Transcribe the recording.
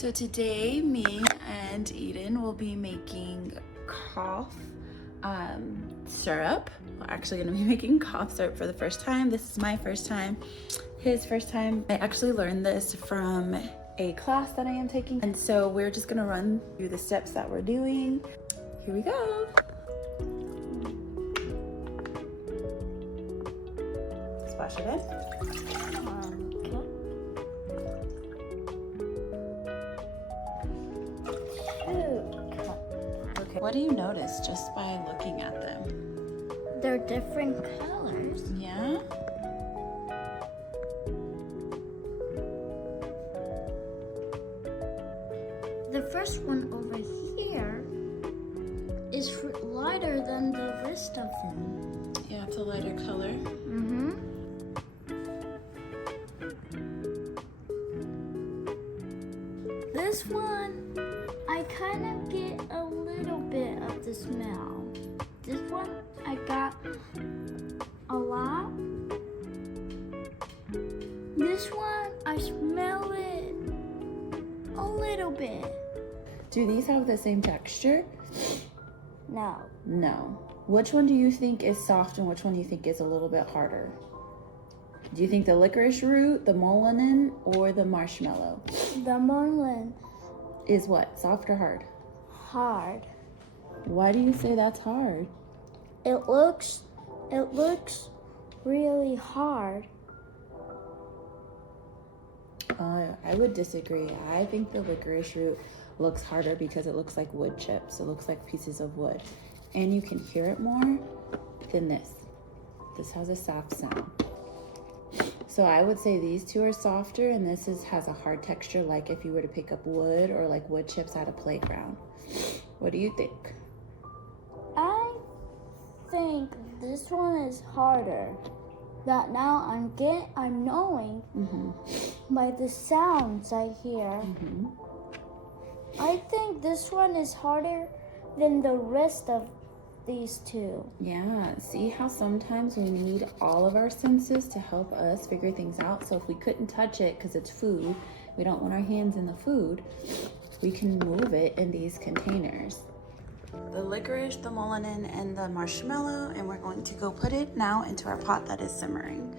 So today, me and Eden will be making cough syrup. We're actually gonna be making cough syrup for the first time. This is my first time, his first time. I actually learned this from a class that I am taking. And so we're just gonna run through the steps that we're doing. Here we go. Splash it in. Okay. What do you notice just by looking at them? They're different colors. Yeah? The first one over here is lighter than the rest of them. Yeah, it's a lighter color. Mm-hmm. This one, I kind of get a little bit of the smell. This one, I got a lot. This one, I smell it a little bit. Do these have the same texture? No. No. Which one do you think is soft and which one do you think is a little bit harder? Do you think the licorice root, the mullein, or the marshmallow? The mullein. Is what? Soft or hard? Hard. Why do you say that's hard? It looks really hard. I would disagree. I think the licorice root looks harder because it looks like wood chips. It looks like pieces of wood. And you can hear it more than this. This has a soft sound. So I would say these two are softer and this has a hard texture like if you were to pick up wood or like wood chips at a playground. What do you think? I think this one is harder. That now I'm knowing by the sounds I hear. I think this one is harder than the rest of these two. Yeah, see how sometimes we need all of our senses to help us figure things out. So if we couldn't touch it because it's food, we don't want our hands in the food, we can move it in these containers. The licorice, the mullein, and the marshmallow, and we're going to go put it now into our pot that is simmering.